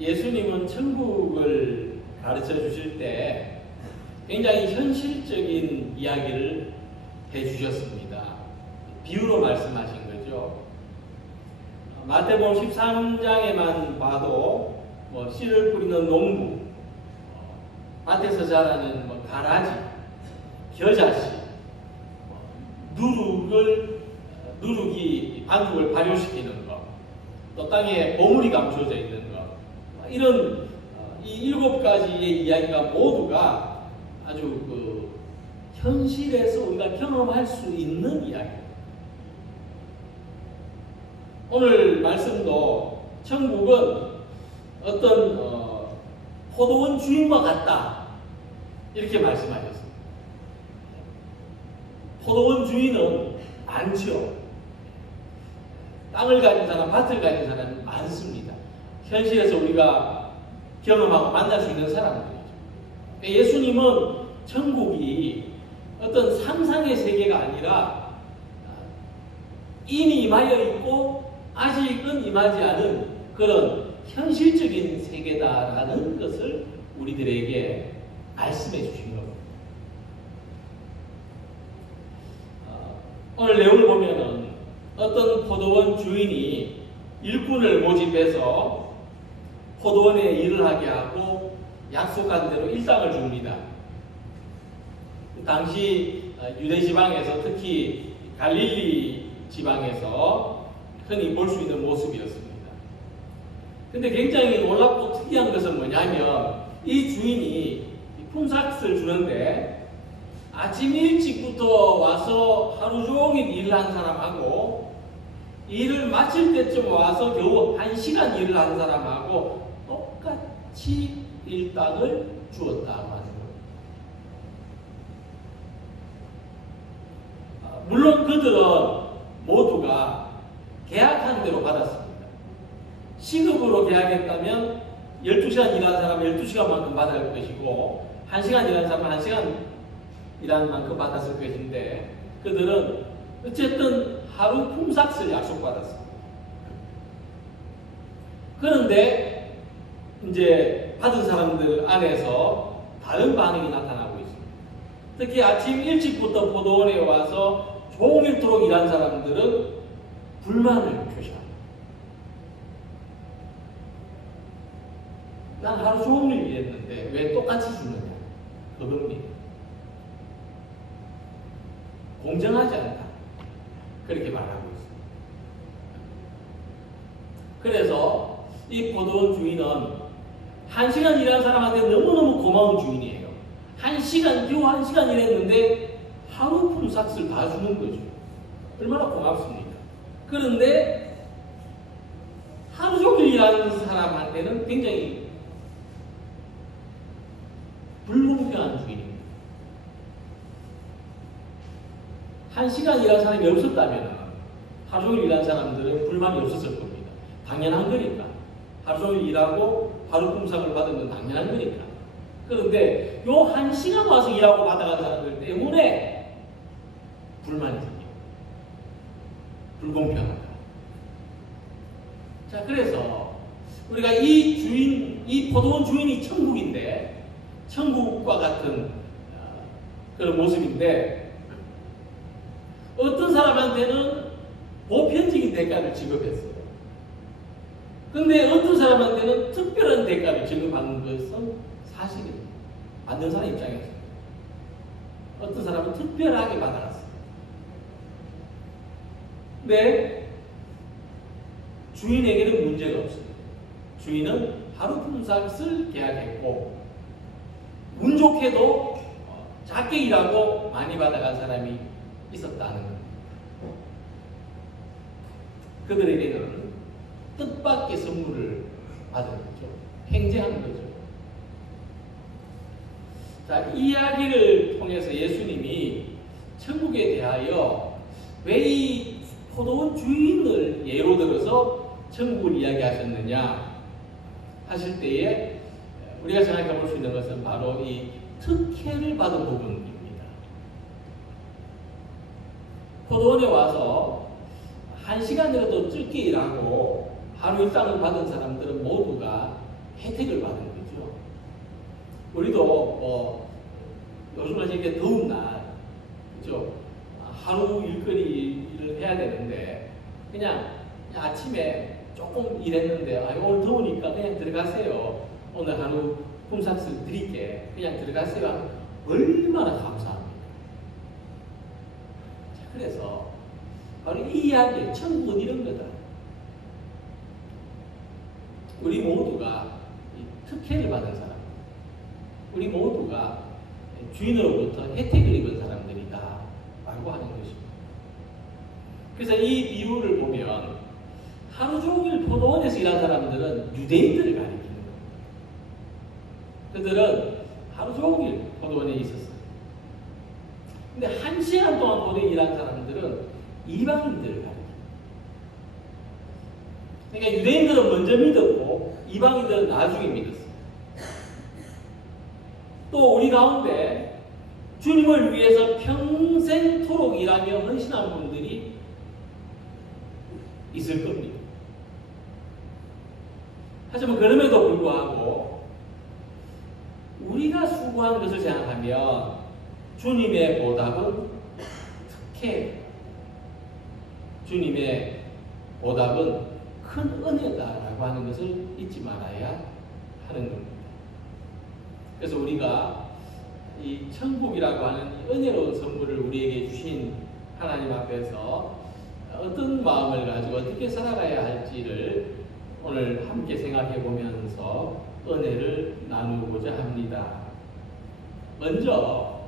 예수님은 천국을 가르쳐 주실 때 굉장히 현실적인 이야기를 해 주셨습니다. 비유로 말씀하신 거죠. 마태복음 13장에만 봐도 씨를 뿌리는 농부, 밭에서 자라는 가라지, 겨자씨, 누룩이 반죽을 발효시키는 것, 또 땅에 보물이 감춰져 있는 것, 이런 이 7가지의 이야기가 모두가 아주 현실에서 우리가 경험할 수 있는 이야기입니다. 오늘 말씀도 천국은 어떤 포도원 주인과 같다 이렇게 말씀하셨습니다. 포도원 주인은 많죠. 땅을 가진 사람, 밭을 가진 사람이 많습니다. 현실에서 우리가 경험하고 만날 수 있는 사람들이죠. 예수님은 천국이 어떤 상상의 세계가 아니라 이미 임하여 있고 아직은 임하지 않은 그런 현실적인 세계다라는 것을 우리들에게 말씀해 주신 겁니다. 오늘 내용을 보면은 어떤 포도원 주인이 일꾼을 모집해서 포도원에 일을 하게 하고 약속한 대로 일당을 줍니다. 당시 유대 지방에서 특히 갈릴리 지방에서 흔히 볼 수 있는 모습이었습니다. 근데 굉장히 놀랍고 특이한 것은 뭐냐면 이 주인이 품삯을 주는데 아침 일찍부터 와서 하루 종일 일을 한 사람하고 일을 마칠 때쯤 와서 겨우 1시간 일을 한 사람하고 똑같이 일당을 주었다고 하는 거예요. 물론 그들은 모두가 계약한 대로 받았습니다. 시급으로 계약했다면 12시간 일한 사람은 12시간만큼 받을 것이고 1시간 일한 사람은 1시간 일한 만큼 받았을 것인데 그들은 어쨌든 하루 품삯을 약속받았습니다. 그런데 이제 받은 사람들 안에서 다른 반응이 나타나고 있습니다. 특히 아침 일찍부터 포도원에 와서 종일토록 일한 사람들은 불만을 표시합니다. 난 하루 종일 일했는데 왜 똑같이 주느냐? 그겁니다. 공정하지 않다. 그렇게 말하고 있습니다. 그래서 이 포도원 주인은 1시간 일한 사람한테 너무너무 고마운 주인이에요. 겨우 1시간 일했는데 하루 품삯을 다 주는 거죠. 얼마나 고맙습니까? 그런데 하루 종일 일하는 사람한테는 굉장히 불공평한 주인입니다. 1시간 일한 사람이 없었다면 하루 종일 일한 사람들은 불만이 없었을 겁니다. 당연한 거니까. 하루 종일 일하고 하루 품삯을 받은 건 당연한 거니까. 그런데 요 1시간 와서 일하고 받아간 사람들 때문에 불만이 생깁니다. 불공평하다. 자, 그래서 우리가 이 포도원 주인이 천국인데, 천국과 같은 그런 모습인데, 어떤 사람한테는 보편적인 대가를 지급했어요. 근데 어떤 사람한테는 특별한 대가를 지급하는 것은 사실입니다. 받는 사람 입장에서. 어떤 사람은 특별하게 받아갔어요. 근데 주인에게는 문제가 없습니다. 주인은 하루 품삯을 계약했고 운 좋게도 작게 일하고 많이 받아간 사람이 있었다는 겁니다. 그들에게는 뜻밖의 선물을 받은 거죠. 횡재한 거죠. 자, 이 이야기를 통해서 예수님이 천국에 대하여 왜 이 포도원 주인을 예로 들어서 천국을 이야기하셨느냐 하실 때에 우리가 생각해 볼 수 있는 것은 바로 이 특혜를 받은 부분입니다. 포도원에 와서 1시간이라도 짧게 일하고 하루 일당을 받은 사람들은 모두가 혜택을 받은 거죠. 우리도 요즘은 이렇게 더운 날, 그죠? 하루 일거리를 해야 되는데 그냥 아침에 조금 일했는데 오늘 더우니까 그냥 들어가세요. 오늘 하루 품삯을 드릴게. 그냥 들어가세요. 얼마나 감사합니까? 자, 그래서 바로 이 이야기, 천국은 이런 거다. 우리 모두가 특혜를 받은 사람, 우리 모두가 주인으로부터 혜택을 입은 사람들이다 라고 하는 것입니다. 그래서 이 비유를 보면 하루 종일 포도원에서 일한 사람들은 유대인들을 가리키는 겁니다. 그들은 하루 종일 포도원에 있었어요. 근데 1시간 동안 포도원에 일한 사람들은 이방인들을 가리킵니다. 그러니까 유대인들은 먼저 믿었고 이방인들은 나중에 믿었어요. 또 우리 가운데 주님을 위해서 평생토록 일하며 헌신한 분들이 있을 겁니다. 하지만 그럼에도 불구하고 우리가 수고한 것을 생각하면 주님의 보답은 특혜, 주님의 보답은 큰 은혜다라고 하는 것을 잊지 말아야 하는 겁니다. 그래서 우리가 이 천국이라고 하는 은혜로운 선물을 우리에게 주신 하나님 앞에서 어떤 마음을 가지고 어떻게 살아가야 할지를 오늘 함께 생각해 보면서 은혜를 나누고자 합니다. 먼저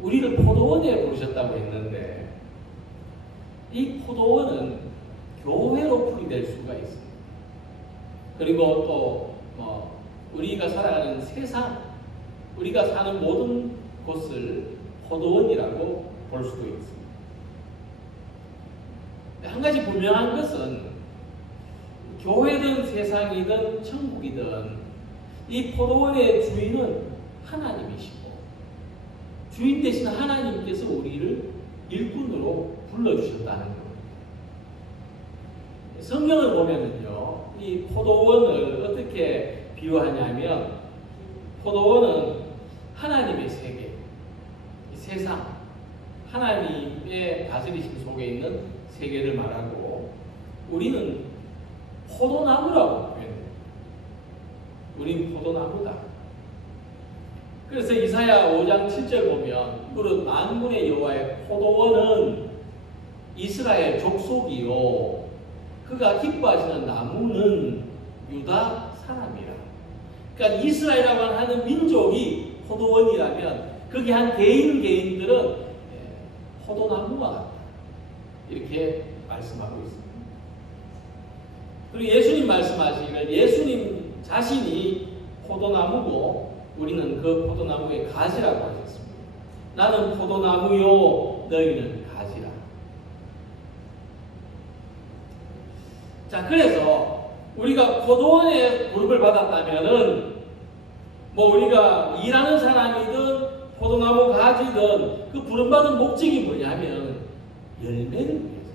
우리를 포도원에 부르셨다고 했는데 이 포도원은 교회로 풀이될 수가 있습니다. 그리고 또 우리가 살아가는 세상, 우리가 사는 모든 곳을 포도원이라고 볼 수도 있습니다. 한 가지 분명한 것은 교회든 세상이든 천국이든 이 포도원의 주인은 하나님이시고 주인 되신 하나님께서 우리를 일꾼으로 불러주셨다는 겁니다. 성경을 보면은요, 이 포도원을 어떻게 비유하냐면 포도원은 하나님의 세계, 이 세상, 하나님의 다스리심 속에 있는 세계를 말하고 우리는 포도나무라고 표현해요. 우리는 포도나무다. 그래서 이사야 5장 7절 보면 무릇 만군의 여호와의 포도원은 이스라엘 족속이요 그가 기뻐하시는 나무는 유다 사람이라. 그러니까 이스라엘이라고 하는 민족이 포도원이라면 거기 한 개인들은 포도나무와 같다. 이렇게 말씀하고 있습니다. 그리고 예수님 말씀하시기를 예수님 자신이 포도나무고 우리는 그 포도나무의 가지라고 하셨습니다. 나는 포도나무요 너희는 가지라. 자, 그래서 우리가 포도원에 부름을 받았다면은 우리가 일하는 사람이든 포도나무 가지든 그 부름받은 목적이 뭐냐면 열매를 위해서.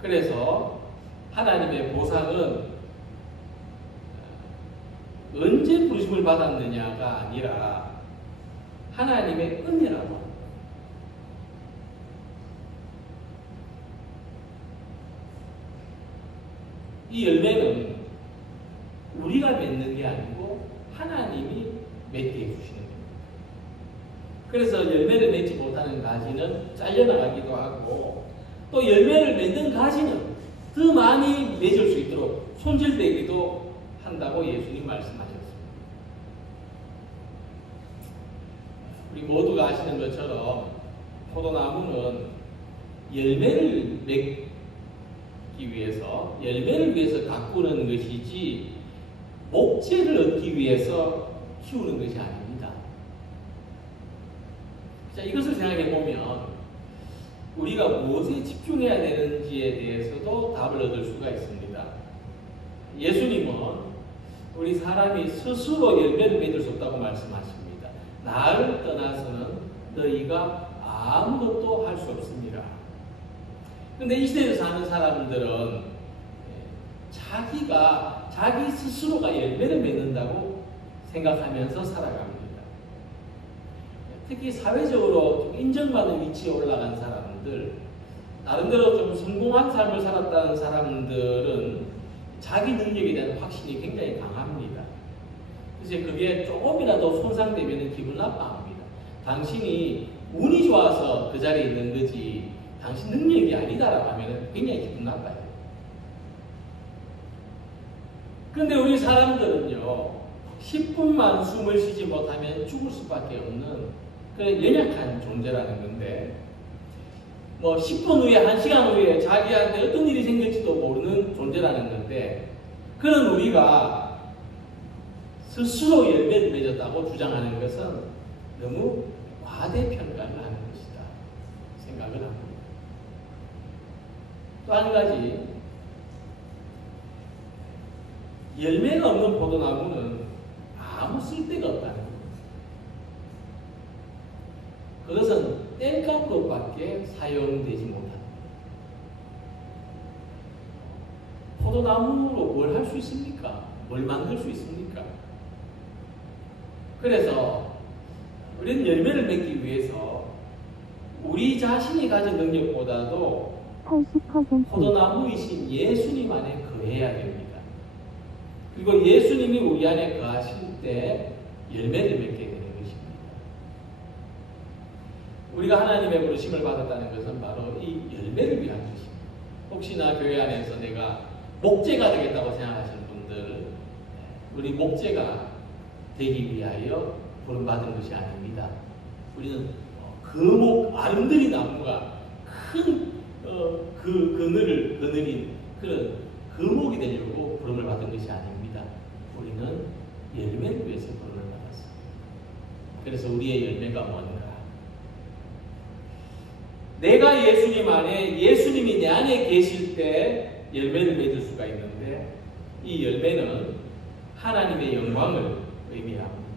그래서 하나님의 보상은 언제 부르심을 받았느냐가 아니라 하나님의 은혜라고 합니다. 이 열매는 우리가 맺는 게 아니고 하나님이 맺게 해주시는 겁니다. 그래서 열매를 맺지 못하는 가지는 잘려나가기도 하고 또 열매를 맺는 가지는 더 많이 맺을 수 있도록 손질되기도 한다고 예수님 말씀하셨습니다. 우리 모두가 아시는 것처럼 포도나무는 열매를 맺기 위해서 열매를 위해서 가꾸는 것이지 목재를 얻기 위해서 키우는 것이 아닙니다. 자, 이것을 생각해 보면 우리가 무엇에 집중해야 되는지에 대해서도 답을 얻을 수가 있습니다. 예수님은 우리 사람이 스스로 열매를 맺을 수 없다고 말씀하십니다. 나를 떠나서는 너희가 아무것도 할 수 없습니다. 근데 이 시대에서 사는 사람들은 자기 스스로가 열매를 맺는다고 생각하면서 살아갑니다. 특히 사회적으로 좀 인정받는 위치에 올라간 사람들, 나름대로 좀 성공한 삶을 살았다는 사람들은 자기 능력에 대한 확신이 굉장히 강합니다. 그래서 그게 조금이라도 손상되면 기분 나빠합니다. 당신이 운이 좋아서 그 자리에 있는 거지 당신 능력이 아니다라고 하면 굉장히 기분 나빠요. 그런데 우리 사람들은요, 10분만 숨을 쉬지 못하면 죽을 수밖에 없는 그런 연약한 존재라는 건데, 뭐 10분 후에 1시간 후에 자기한테 어떤 일이 생길지도 모르는 존재라는 건데, 그런 우리가 스스로 열매를 맺었다고 주장하는 것은 너무 과대평가를 하는 것이다 생각을 합니다. 또 한 가지, 열매가 없는 포도나무는 아무 쓸데가 없다는 겁니다. 그것은 땔감으로밖에 사용되지 못합니다. 포도나무로 뭘 할 수 있습니까? 뭘 만들 수 있습니까? 그래서 우리는 열매를 맺기 위해서 우리 자신이 가진 능력보다도 80% 포도나무이신 예수님 안에 거해야 됩니다. 그리고 예수님이 우리 안에 거하실 때 열매를 맺게 되는 것입니다. 우리가 하나님의 부르심을 받았다는 것은 바로 이 열매를 위한 것입니다. 혹시나 교회 안에서 내가 목재가 되겠다고 생각하시는 분들, 우리 목재가 되기 위하여 부름받은 것이 아닙니다. 우리는 거목, 아름드리 나무가 큰 그늘을 거느린 그런 거목이 되려고 부름을 받은 것이 아닙니다. 우리는 열매를 위해서 부름을 받았습니다. 그래서 우리의 열매가 뭔가? 내가 예수님 안에, 예수님이 내 안에 계실 때 열매를 맺을 수가 있는데, 이 열매는 하나님의 영광을 의미합니다.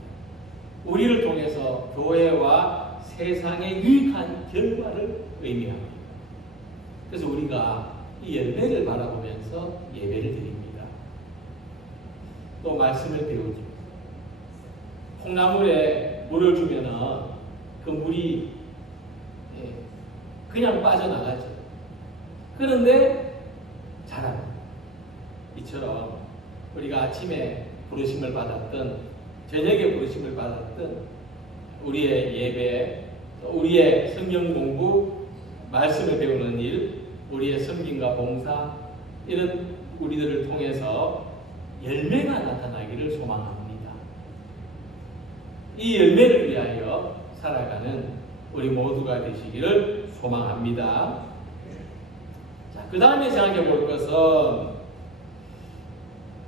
우리를 통해서 교회와 세상에 유익한 결과를 의미합니다. 그래서 우리가 이 열매를 바라보면서 예배를 드립니다. 또 말씀을 배우죠. 콩나물에 물을 주면은 그 물이 그냥 빠져나가죠. 그런데 자랍니다. 이처럼 우리가 아침에 부르심을 받았던, 저녁에 부르심을 받았던 우리의 예배, 우리의 성경 공부, 말씀을 배우는 일, 우리의 섬김과 봉사, 이런 우리들을 통해서 열매가 나타나기를 소망합니다. 이 열매를 위하여 살아가는 우리 모두가 되시기를 소망합니다. 자, 그 다음에 생각해 볼 것은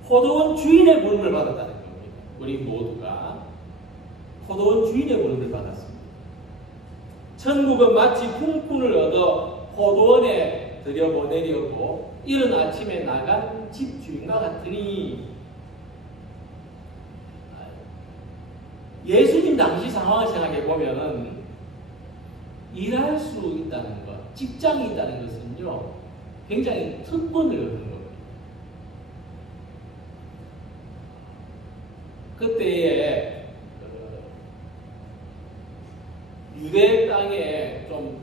포도원 주인의 부름을 받았다는 겁니다. 우리 모두가 포도원 주인의 부름을 받았습니다. 천국은 마치 품꾼을 얻어 포도원에 들여보내려고 이른 아침에 나간 집주인과 같으니, 예수님 당시 상황을 생각해 보면 일할 수 있다는 것, 직장이 있다는 것은요, 굉장히 특권을 얻는 겁니다. 그때에 유대 땅에 좀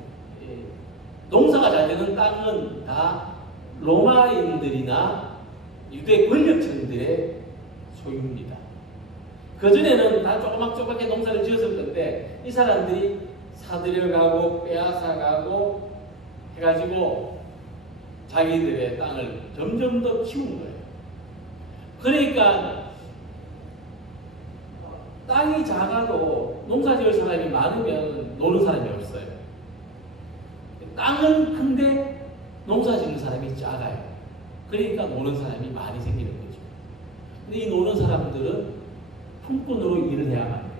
농사가 잘 되는 땅은 다 로마인들이나 유대 권력층들의 소유입니다. 그전에는 다 조그맣게 농사를 지었을 건데, 이 사람들이 사들여가고 빼앗아가고 해가지고 자기들의 땅을 점점 더 키운 거예요. 그러니까 땅이 작아도 농사 지을 사람이 많으면 노는 사람이 없어요. 땅은 큰데 농사 짓는 사람이 작아요. 그러니까 노는 사람이 많이 생기는 거죠. 근데 이 노는 사람들은 품꾼으로 일을 해야만 돼요.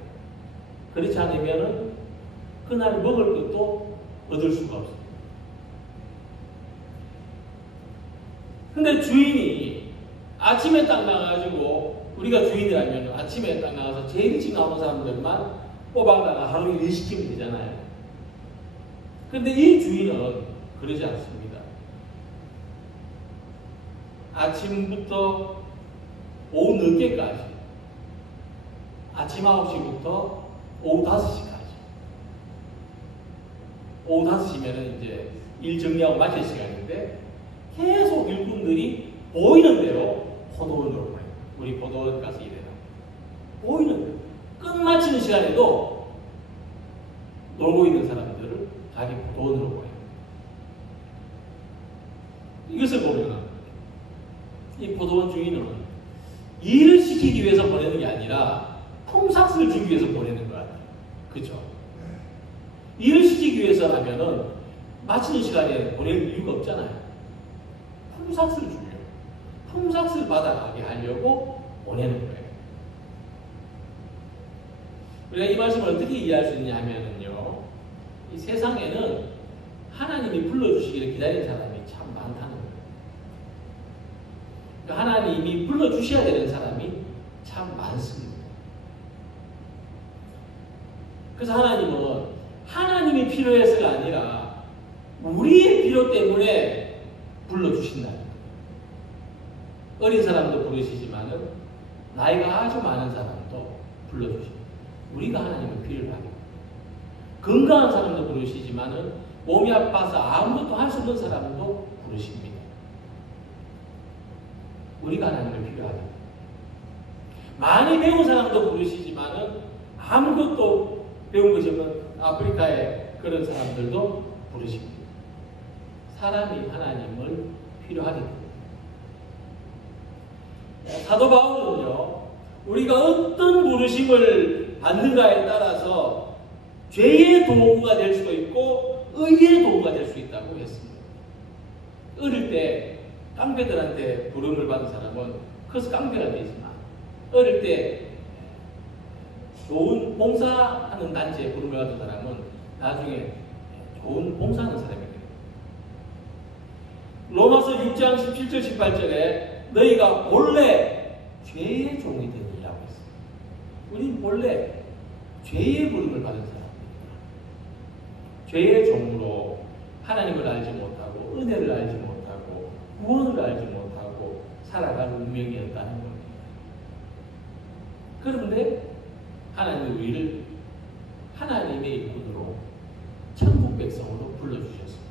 그렇지 않으면 그날 먹을 것도 얻을 수가 없어요. 근데 주인이 아침에 딱 나가가지고, 우리가 주인이라면 아침에 딱 나가서 제일 일찍 나오는 사람들만 뽑아다가 하루 일 시키면 되잖아요. 근데 이 주인은 그러지 않습니다. 아침부터 오후 늦게까지, 아침 9시부터 오후 5시까지. 오후 5시면은 이제 일 정리하고 마칠 시간인데 계속 일꾼들이 보이는 대로 포도원으로 가요. 우리 포도원 가서 일해요. 보이는 대로. 끝마치는 시간에도 놀고 있는 사람들을 자기 포도원으로 가요. 이것을 보면 이 포도원 주인은 일을 시키기 위해서 보내는 게 아니라 품삯을 주기 위해서 보내는 것 같아요. 그죠? 일을 시키기 위해서 하면은 마치는 시간에 보낼 이유가 없잖아요. 품삯을 주려고. 품삯을 받아가게 하려고 보내는 거예요. 우리가 이 말씀을 어떻게 이해할 수 있냐 하면은요, 이 세상에는 하나님이 불러주시기를 기다리는 사람이 참 많다는 거예요. 그러니까 하나님이 불러주셔야 되는 사람이 참 많습니다. 그래서 하나님은 하나님이 필요해서가 아니라 우리의 필요 때문에 불러주신다. 어린 사람도 부르시지만은 나이가 아주 많은 사람도 불러주십니다. 우리가 하나님을 필요로 합니다. 건강한 사람도 부르시지만은 몸이 아파서 아무것도 할 수 없는 사람도 부르십니다. 우리가 하나님을 필요합니다. 많이 배운 사람도 부르시지만은 아무것도 배운 것이 없는 아프리카의 그런 사람들도 부르십니다. 사람이 하나님을 필요하게 됩니다. 사도 바울은요, 우리가 어떤 부르심을 받는가에 따라서 죄의 도구가 될 수도 있고 의의 도구가 될 수 있다고 했습니다. 어릴 때 깡패들한테 부름을 받은 사람은 커서 깡패가 되지만, 어릴 때 좋은 봉사하는 단체에 부름을 받은 사람은 나중에 좋은 봉사하는 사람이 됩니다. 로마서 6장 17절 18절에 너희가 본래 죄의 종이 되느라고 했습니다. 우리는 본래 죄의 부름을 받은 사람입니다. 죄의 종으로 하나님을 알지 못하고 은혜를 알지 못하고 구원을 알지 못하고 살아갈 운명이었다는 겁니다. 그런데 하나님은 우리를 하나님의 일꾼으로 천국 백성으로 불러주셨습니다.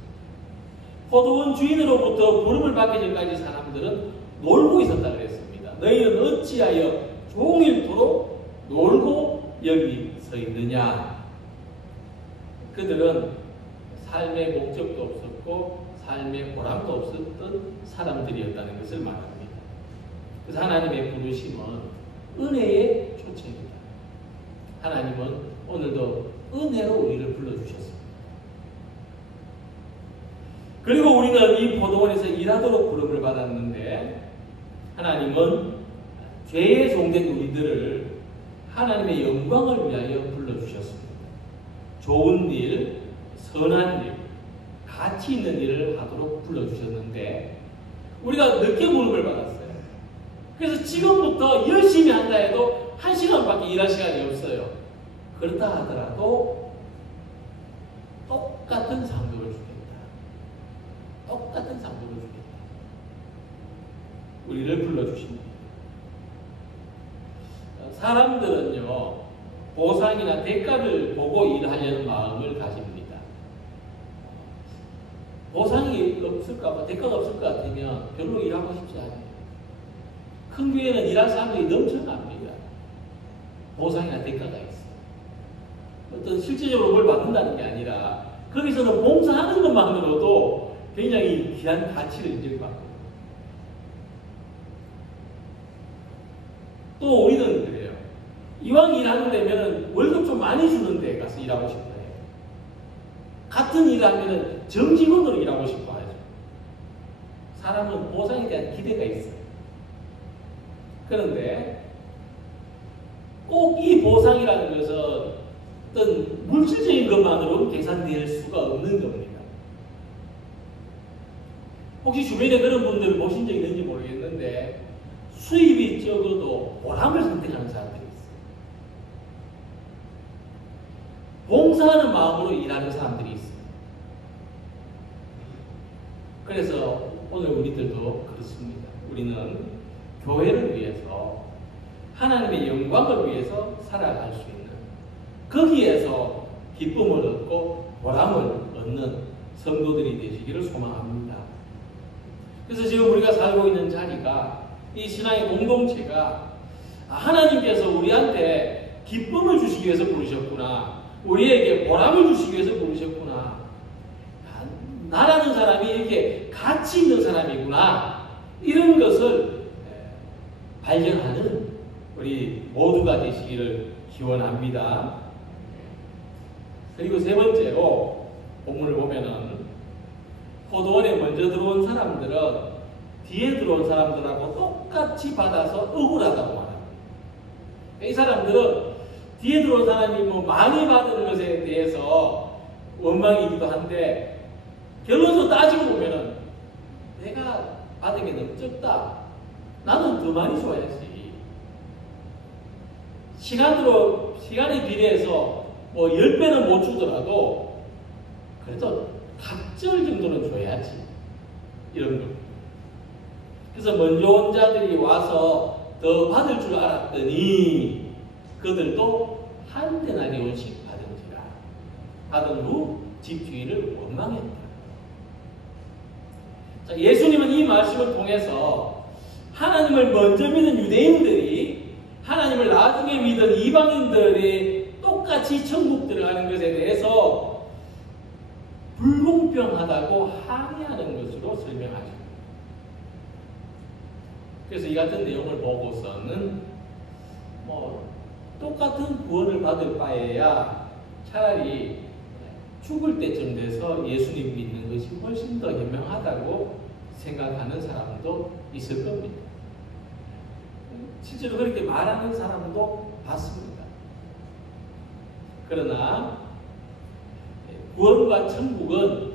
포도원 주인으로부터 부름을 받기 전까지 사람들은 놀고 있었다 그랬습니다. 너희는 어찌하여 종일토록 놀고 여기 서 있느냐. 그들은 삶의 목적도 없었고 삶의 보람도 없었던 사람들이었다는 것을 말합니다. 그래서 하나님의 부르심은 은혜의 초청입니다. 하나님은 오늘도 은혜로 우리를 불러주셨습니다. 그리고 우리는 이 포도원에서 일하도록 부름을 받았는데 하나님은 죄의 종된 우리들을 하나님의 영광을 위하여 불러주셨습니다. 좋은 일, 선한 일, 가치 있는 일을 하도록 불러주셨는데 우리가 늦게 부름을 받았어요. 그래서 지금부터 열심히 한다 해도 1시간밖에 일할 시간이 없어요. 그렇다 하더라도 똑같은 상급을 주겠다. 똑같은 상급을 주겠다. 우리를 불러주십니다. 사람들은요, 보상이나 대가를 보고 일하려는 마음을 가집니다. 보상이 없을까, 대가가 없을 것 같으면 별로 일하고 싶지 않아요. 큰 교회는 일할 사람들이 넘쳐납니다. 보상이나 대가가 있어요. 어떤 실제적으로 뭘 받는다는 게 아니라 거기서는 봉사하는 것만으로도 굉장히 귀한 가치를 인정받고 또 우리는 그래요. 이왕 일하려면 월급 좀 많이 주는 데 가서 일하고 싶어 해요. 같은 일을 하면 정직원으로 일하고 싶어 하죠. 사람은 보상에 대한 기대가 있어요. 그런데 꼭 이 보상이라는 것은 어떤 물질적인 것만으로 계산될 수가 없는 겁니다. 혹시 주변에 그런 분들을 보신 적 있는지 모르겠는데 수입이 적어도 보람을 선택하는 사람들이 있어요. 봉사하는 마음으로 일하는 사람들이 있어요. 그래서 오늘 우리들도 그렇습니다. 우리는 교회를 위해서 하나님의 영광을 위해서 살아갈 수 있는, 거기에서 기쁨을 얻고 보람을 얻는 성도들이 되시기를 소망합니다. 그래서 지금 우리가 살고 있는 자리가, 이 신앙의 공동체가 하나님께서 우리한테 기쁨을 주시기 위해서 부르셨구나, 우리에게 보람을 주시기 위해서 부르셨구나, 나라는 사람이 이렇게 가치 있는 사람이구나, 이런 것을 발견하는 우리 모두가 되시기를 기원합니다. 그리고 세 번째로 본문을 보면은 포도원에 먼저 들어온 사람들은 뒤에 들어온 사람들하고 똑같이 받아서 억울하다고 말합니다. 이 사람들은 뒤에 들어온 사람이 뭐 많이 받은 것에 대해서 원망이기도 한데, 결론적으로 따지고 보면은 내가 받은 게 너무 적다, 나는 더 많이 줘야지, 시간에 비례해서 뭐 10배는 못 주더라도 그래도 갑절 정도는 줘야지, 이런 거. 그래서 먼저 온 자들이 와서 더 받을 줄 알았더니 그들도 한 데나리온씩 받은지라. 받은 후 집주인을 원망했다. 자, 예수님은 이 말씀을 통해서 하나님을 먼저 믿은 유대인들이 하나님을 나중에 믿은 이방인들이 똑같이 천국 들어가는 것에 대해서 불공평하다고 항의하는 것으로 설명하십니다. 그래서 이 같은 내용을 보고서는 똑같은 구원을 받을 바에야 차라리 죽을 때쯤 돼서 예수님 믿는 것이 훨씬 더 현명하다고 생각하는 사람도 있을 겁니다. 실제로 그렇게 말하는 사람도 봤습니다. 그러나 구원과 천국은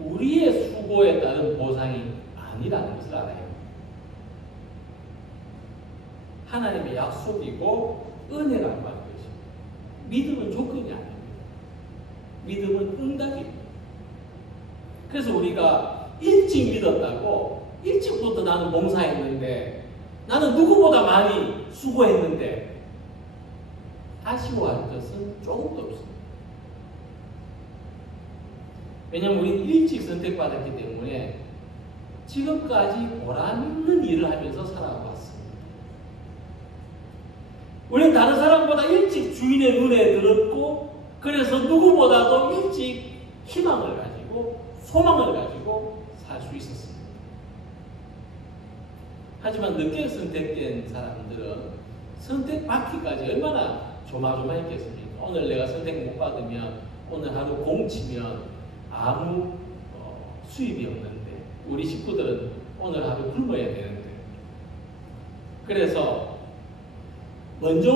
우리의 수고에 따른 보상이 아니라는 것을 알아요. 하나님의 약속이고 은혜라는 것입니다. 믿음은 조건이 아닙니다. 믿음은 응답입니다. 그래서 우리가 일찍 믿었다고, 일찍부터 나는 봉사했는데, 나는 누구보다 많이 수고했는데 아쉬워할 것은 조금도 없습니다. 왜냐하면 우리는 일찍 선택받았기 때문에 지금까지 보람 있는 일을 하면서 살아왔습니다. 우리는 다른 사람보다 일찍 주인의 눈에 들었고, 그래서 누구보다도 일찍 희망을 가지고 소망을 가지고 살 수 있었습니다. 하지만 늦게 선택된 사람들은 선택받기까지 얼마나 조마조마했겠습니까? 오늘 내가 선택 못 받으면, 오늘 하루 공치면 아무 수입이 없는데, 우리 식구들은 오늘 하루 굶어야 되는데, 그래서 먼저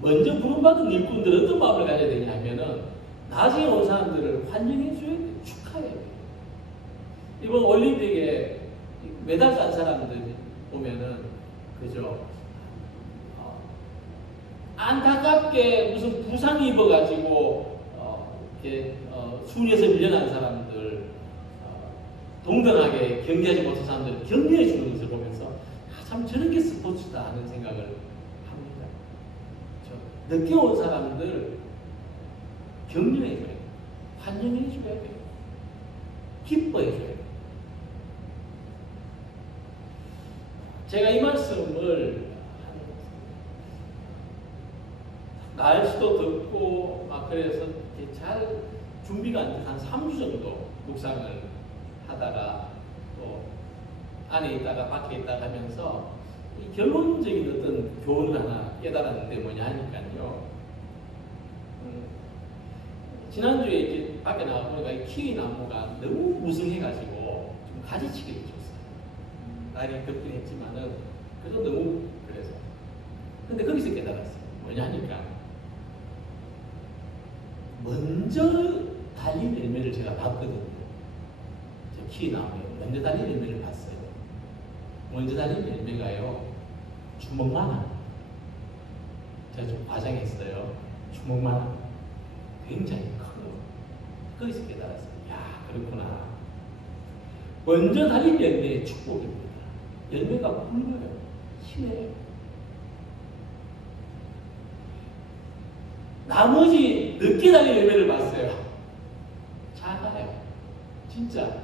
부름받은 일꾼들은 어떤 마음을 가져야 되냐면은 나중에 온 사람들을 환영해줘야 돼요. 축하해야 돼요. 이번 올림픽에 메달 딴 사람들 보면은, 그죠? 안타깝게 무슨 부상 입어가지고 순위에서 밀려난 사람들, 동등하게 경기하지 못한 사람들 격려해 주는 것을 보면서 참 저런 게 스포츠다 하는 생각을 합니다. 늦게 온 사람들 격려해 줘야 돼요. 환영해 줘야 돼요. 기뻐해 줘야 돼요. 제가 이 말씀을 날씨도 덥고 막 그래서 잘 준비가 안 돼서 한 3주 정도 묵상을 하다가 또 안에 있다가 밖에 있다가 하면서 이 결론적인 어떤 교훈을 하나 깨달았는데 뭐냐 하니까요. 지난주에 이렇게 밖에 나가보니까 이 키위 나무가 너무 무성해가지고 좀 가지치기를 줬어요. 날이 덥긴 했지만은 그래도 너무 그래서. 근데 거기서 깨달았어요. 뭐냐 하니까 먼저 달린 열매를 제가 봤거든요. 저 키위나무에 먼저 달린 열매를 봤어요. 먼저 달린 열매가요, 주먹만한. 제가 좀 과장했어요. 주먹만한. 굉장히 커요. 거기서 깨달았어요. 야, 그렇구나. 먼저 달린 열매의 축복입니다. 열매가 굵어요. 심해요. 나머지 늦게 달린 열매를 봤어요. 작아요. 진짜.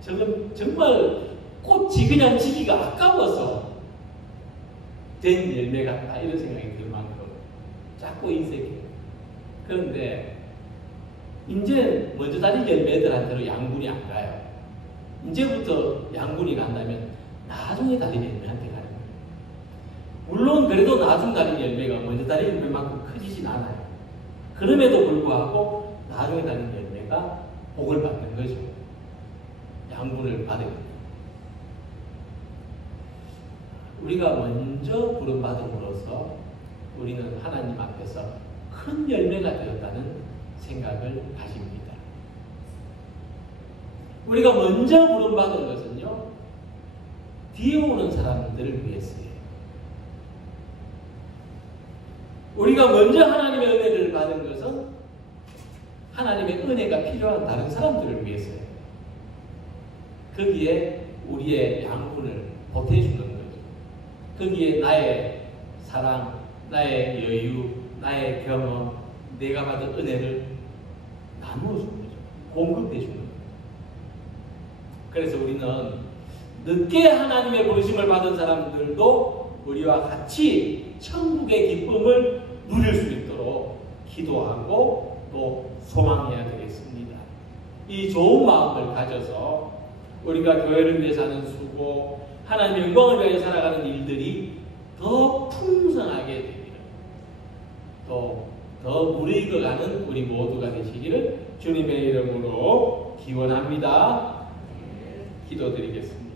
정말 꽃이 그냥 지기가 아까워서 된 열매 같다. 이런 생각이 들 만큼 작고 인색해요. 그런데 이제 먼저 달린 열매들한테로 양분이 안 가요. 이제부터 양분이 간다면 나중에 달린 열매한테 가는 거예요. 물론 그래도 나중 달린 열매가 먼저 달린 열매만큼 크지진 않아요. 그럼에도 불구하고 나중에 달린 열매가 복을 받는 거죠. 양분을 받은 거예요. 우리가 먼저 부름받음으로써 우리는 하나님 앞에서 큰 열매가 되었다는 생각을 가집니다. 우리가 먼저 부름받은 것은요, 뒤에 오는 사람들을 위해서예요. 우리가 먼저 하나님의 은혜를 받은 것은 하나님의 은혜가 필요한 다른 사람들을 위해서예요. 거기에 우리의 양분을 보태주는 거죠. 거기에 나의 사랑, 나의 여유, 나의 경험, 내가 받은 은혜를 나누어주는 거죠. 공급해주는 거죠. 그래서 우리는 늦게 하나님의 부르심을 받은 사람들도 우리와 같이 천국의 기쁨을 누릴 수 있도록 기도하고 또 소망해야 되겠습니다. 이 좋은 마음을 가져서 우리가 교회를 위해 사는 수고, 하나님의 영광을 위해 살아가는 일들이 더 풍성하게 됩니다. 또 더 무르익어가는 우리 모두가 되시기를 주님의 이름으로 기원합니다. 기도드리겠습니다.